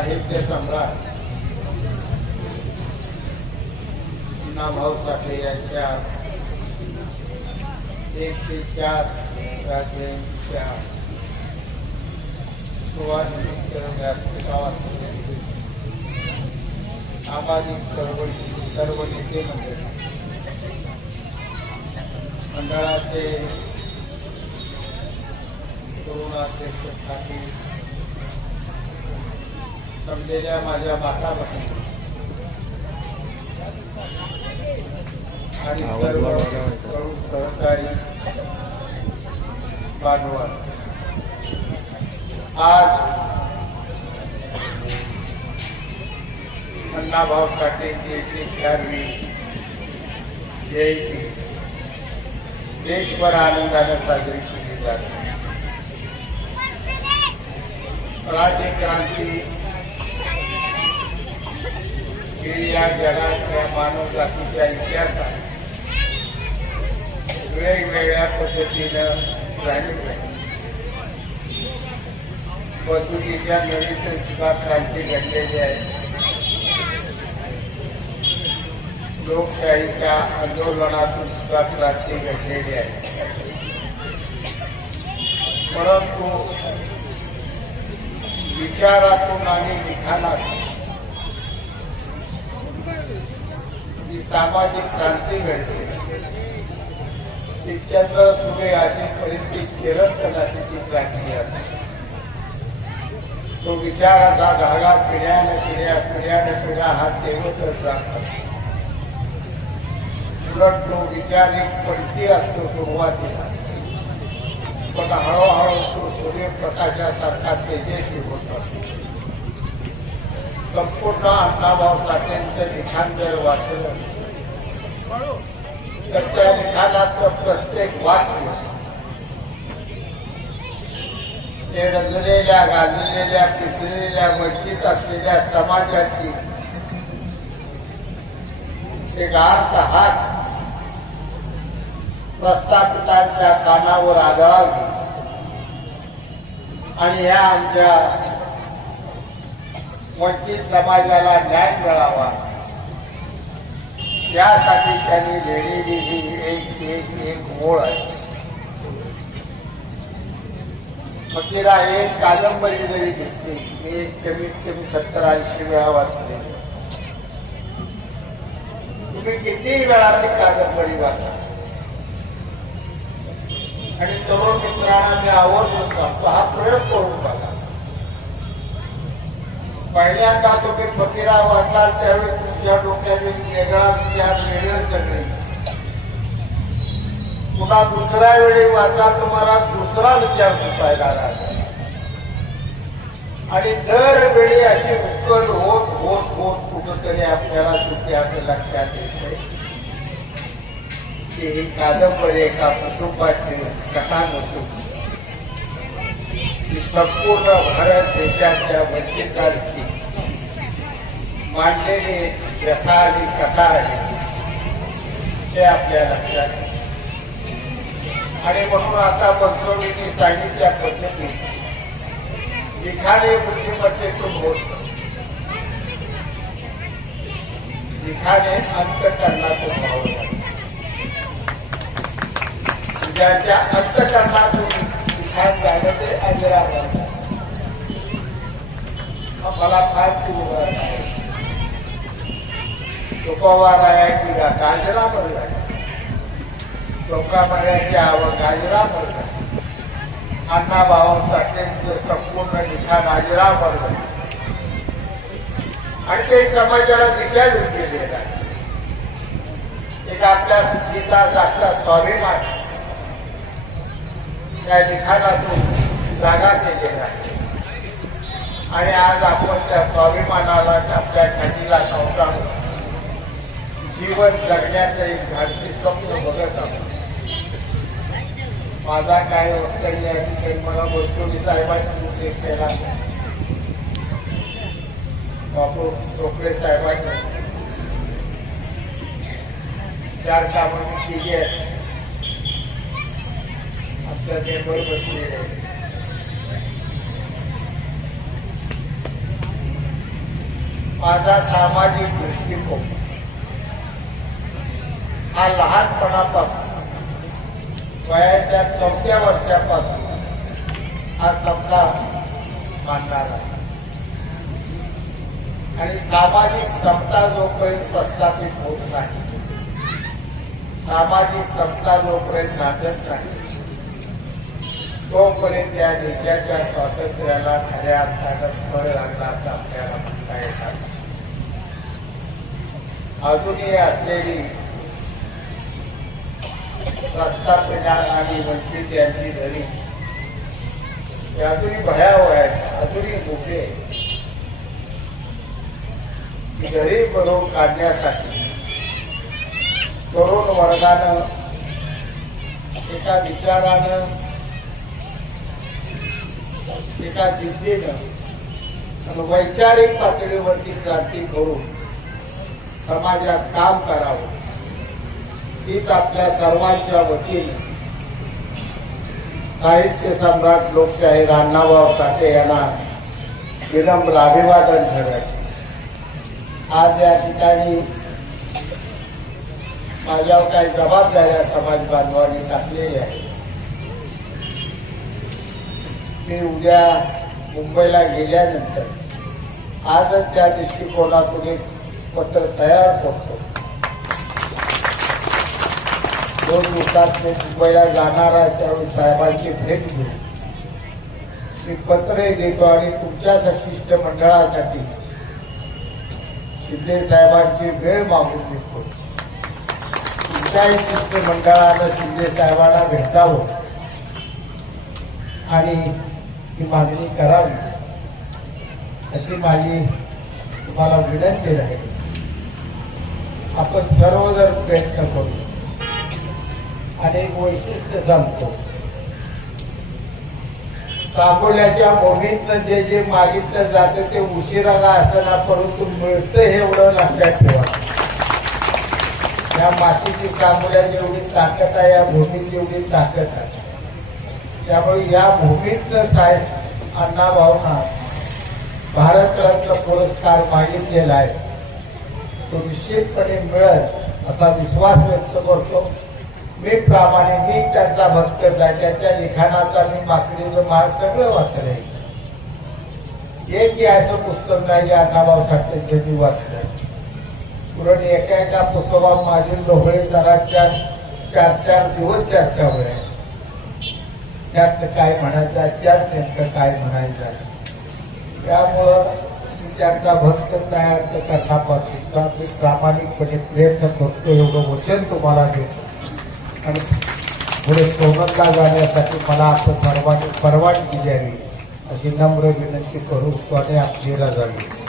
साहित्य सम्राट. नाभाऊ साठे यांच्या एकशे चार राज्यांच्या सुवानिमित्त व्यासपीठावर सामाजिक चळवळी सर्व नेते मंडळी मंडळाचे तरुणाध्यक्षासाठी जमलेल्या माझ्या माता आणि सर्व. तरुण सहकारी बांधवांनो. आज अण्णाभाऊ साठेंची एकशे चारवी जयंती देशभर आनंदाने साजरी केली जाते राज्य क्रांती हे या जगातल्या मानव जातीच्या इतिहासात वेगवेगळ्या पद्धतीनं झालेली आहे. वसुलीच्या नदीतून सुद्धा क्रांती घडलेली आहे. लोकशाहीच्या आंदोलनातून सुद्धा क्रांती घडलेली आहे. परंतु विचारातून आणि लिखाणातून सामाजिक क्रांती घडते शिक्षणाला चंद्र सुरे असेपर्यंत ती ती क्रांती असते तो विचाराचा धागा पिढ्याने पिढ्या पिढ्याने पिढ्या हा तेवतच जातो. उलट तो विचार एक पडती असतो सुरुवातीला. पण हळूहळू तो सूर्यप्रकाशासारखा तेजस्वी होतो. संपूर्ण अण्णाभाऊ साठेंचं लिखाण जर वाचलं. तर लिखाणाचं प्रत्येक वाक्य ते रंजलेल्या गाजलेल्या पिसलेल्या वंचित असलेल्या समाजाची ते अर्थ हात प्रस्थापितांच्या कानावर आदळावी आणि ह्या आमच्या वंचित समाजाला न्याय मिळावा. त्यासाठी त्यांनी लिहिलेली ही एक एक एक ओळ आहे. फकीरा एक कादंबरी जरी घेतली मी एक कमीत कमी सत्तर ऐंशी वेळा वाचले. तुम्ही किती वेळा ती कादंबरी वाचा आणि तरुण मित्रांना मी आवर्जून सांगतो हा प्रयोग करून बघा पहिल्यांदा तुम्ही फकीरा वाचाल त्यावेळी तुमच्या डोक्याने वेगळा विचार वेगळे सगळे. पुन्हा दुसऱ्या वेळी वाचा तुम्हाला दुसरा विचार सुचायला लागला. आणि दरवेळी अशी उकल होत होत होत कुठंतरी आपल्याला सुट्टी असं लक्षात येते की ही कादंबरी एका कुटुंबाची कथा नसून संपूर्ण भारत देशाच्या वंचितांची. मांडलेली व्यथा आणि कथा आहे. ते आपल्या लक्षात आणि म्हणून आता बनसोडीने सांगितल्या पद्धती. लिखाणे बुद्धिमत्तेतून होत लिखाणे अंतकरणातून भाव ज्याच्या अंतकरणातून लिखाण झालं ते अंजरा मला फार खूप आहे. तुकोवार आहे की गाजरा भरला लोकांमध्ये आवड गाजरा भरला अण्णा भावांसाठी संपूर्ण लिखाण गाजरा भरलं आणि ते समाजाला दिशा देऊन गेलेलं आहे एक आपल्या सुचिता आपला स्वाभिमान त्या लिखाणातून जागा केलेला आहे आणि आज आपण त्या स्वाभिमानाला आपल्या छातीला संसारून जीवन जगण्याचं एक धाडसी स्वप्न बघत आहोत. माझा काय वक्तव्य आहे की काही मला गोष्टी साहेबांनी उल्लेख केला बापू टोकळे साहेबांनी चार कामं केली आहेत आमच्या मेंबर बसलेले आहेत. माझा सामाजिक दृष्टिकोन. हा लहानपणापासून वयाच्या चौथ्या वर्षापासून हा समजा मांडणार आहे. आणि सामाजिक समता जोपर्यंत प्रस्थापित होत नाही सामाजिक समता जोपर्यंत नांदत नाही तोपर्यंत या देशाच्या स्वातंत्र्याला खऱ्या अर्थानं फळ लागला असं आपल्याला म्हणता येतात अजूनही असलेली प्रस्थापिता आणि वंचित यांची धरी हे अजूनही भयावह आहेत अजूनही मोठे घरी बनवून काढण्यासाठी तरुण वर्गानं एका विचारानं एका जिद्दीनं आणि वैचारिक पातळीवरती क्रांती करून समाजात काम करावं. हीच आपल्या सर्वांच्या वतीने साहित्य सम्राट लोकशाहीर अण्णाभाऊ साठे यांना विनम्र अभिवादन ठरत आज या ठिकाणी माझ्यावर काही जबाबदाऱ्या समाज बांधवांनी टाकलेल्या आहेत. मी उद्या मुंबईला गेल्यानंतर आजच त्या दृष्टिकोनातून एक पत्र तयार करतो. दोन दिवसात ते मुंबईला जाणार आहे त्यावेळी साहेबांची भेट घेऊ. मी पत्रे देतो आणि तुमच्या शिष्टमंडळासाठी शिंदे साहेबांची वेळ मागून देतो तुमच्याही शिष्टमंडळानं शिंदे साहेबांना भेटावं. आणि ही मागणी करावी. अशी माझी तुम्हाला विनंती राहील. आपण सर्व जर प्रयत्न करू. आणि एक वैशिष्ट्य सांगतो सांगोल्याच्या जे जे मागितलं जातं ते उशिराला असताना परंतु मिळतं हे एवढं लक्षात ठेवा. या मातीची सांगोल्या एवढी ताकद आहे या भूमीत एवढी ताकद आहे. त्यामुळे या भूमीतनं साहेब अण्णाभाऊंना भारतरत्न पुरस्कार मागितलेला आहे. तो निश्चितपणे मिळत असा विश्वास व्यक्त करतो. मी प्रामाणिक मी त्यांचा भक्तच आहे त्यांच्या लिखाणाचा मी माकडीचं माळ सगळं वाचलंय. एक असं पुस्तक नाही जे अण्णाभाऊ साठेचे मी वाचलंय. पुरण एका एका पुस्तकावर माझी लोहळे सरांच्या चार चार दिवस चर्चा होईल. त्यात काय म्हणायचं आहे त्यात नेमकं काय म्हणायचं आहे. त्यामुळं त्यांचा भक्त तयार करण्यापासूनचा मी प्रामाणिकपणे प्रयत्न करतो एवढं वचन तुम्हाला देतो. आणि पुढे सोबतला जाण्यासाठी मला आपण सर्वांनी परवानगी द्यावी अशी नम्र विनंती करू आणि आपल्याला जावी